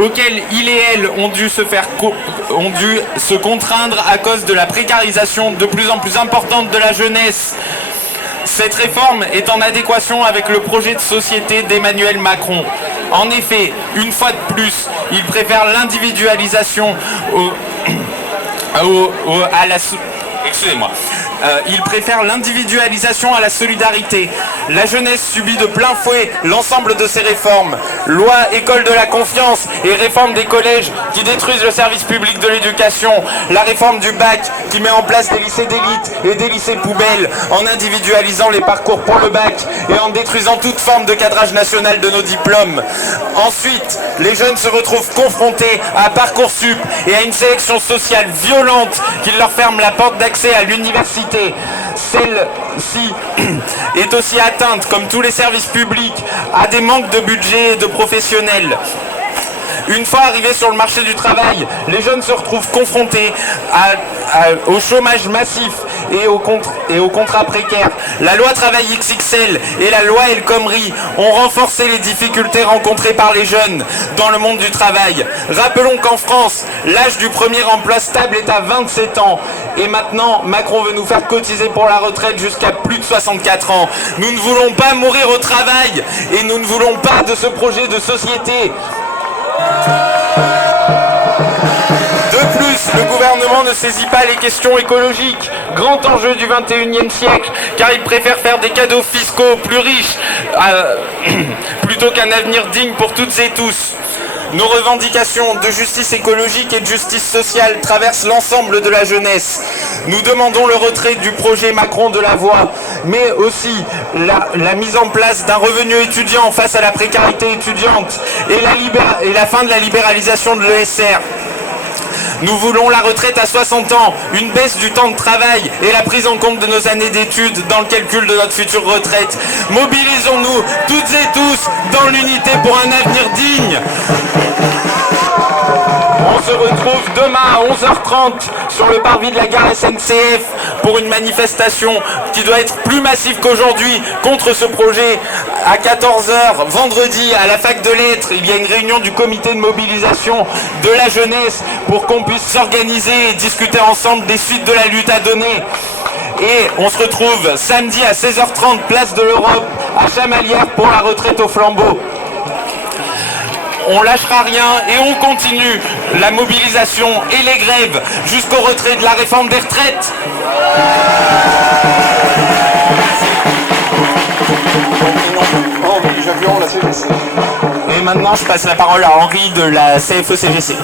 auxquels il et elle ont dû se contraindre à cause de la précarisation de plus en plus importante de la jeunesse. Cette réforme est en adéquation avec le projet de société d'Emmanuel Macron. En effet, une fois de plus, il préfère l'individualisation il préfère l'individualisation à la solidarité. La jeunesse subit de plein fouet l'ensemble de ces réformes. Loi école de la confiance et réforme des collèges qui détruisent le service public de l'éducation. La réforme du bac qui met en place des lycées d'élite et des lycées poubelles en individualisant les parcours pour le bac et en détruisant toute forme de cadrage national de nos diplômes. Ensuite, les jeunes se retrouvent confrontés à Parcoursup et à une sélection sociale violente qui leur ferme la porte d'accès à l'université. Celle-ci est aussi atteinte, comme tous les services publics, à des manques de budget et de professionnels. Une fois arrivés sur le marché du travail, les jeunes se retrouvent confrontés au chômage massif et aux contrats précaires. La loi Travail XXL et la loi El Khomri ont renforcé les difficultés rencontrées par les jeunes dans le monde du travail. Rappelons qu'en France, l'âge du premier emploi stable est à 27 ans. Et maintenant, Macron veut nous faire cotiser pour la retraite jusqu'à plus de 64 ans. Nous ne voulons pas mourir au travail et nous ne voulons pas de ce projet de société. De plus, le gouvernement ne saisit pas les questions écologiques, grand enjeu du 21e siècle, car il préfère faire des cadeaux fiscaux plus riches plutôt qu'un avenir digne pour toutes et tous. Nos revendications de justice écologique et de justice sociale traversent l'ensemble de la jeunesse. Nous demandons le retrait du projet Macron de la voie, mais aussi la mise en place d'un revenu étudiant face à la précarité étudiante et la fin de la libéralisation de l'ESR. Nous voulons la retraite à 60 ans, une baisse du temps de travail et la prise en compte de nos années d'études dans le calcul de notre future retraite. Mobilisons-nous toutes et tous dans l'unité pour un avenir digne. On se retrouve demain à 11h30 sur le parvis de la gare SNCF pour une manifestation qui doit être plus massive qu'aujourd'hui contre ce projet. À 14h, vendredi, à la fac de lettres, il y a une réunion du comité de mobilisation de la jeunesse pour qu'on puisse s'organiser et discuter ensemble des suites de la lutte à donner. Et on se retrouve samedi à 16h30, place de l'Europe, à Chamalières pour la retraite au flambeau. On lâchera rien et on continue la mobilisation et les grèves jusqu'au retrait de la réforme des retraites. Et maintenant, je passe la parole à Henri de la CFE-CGC.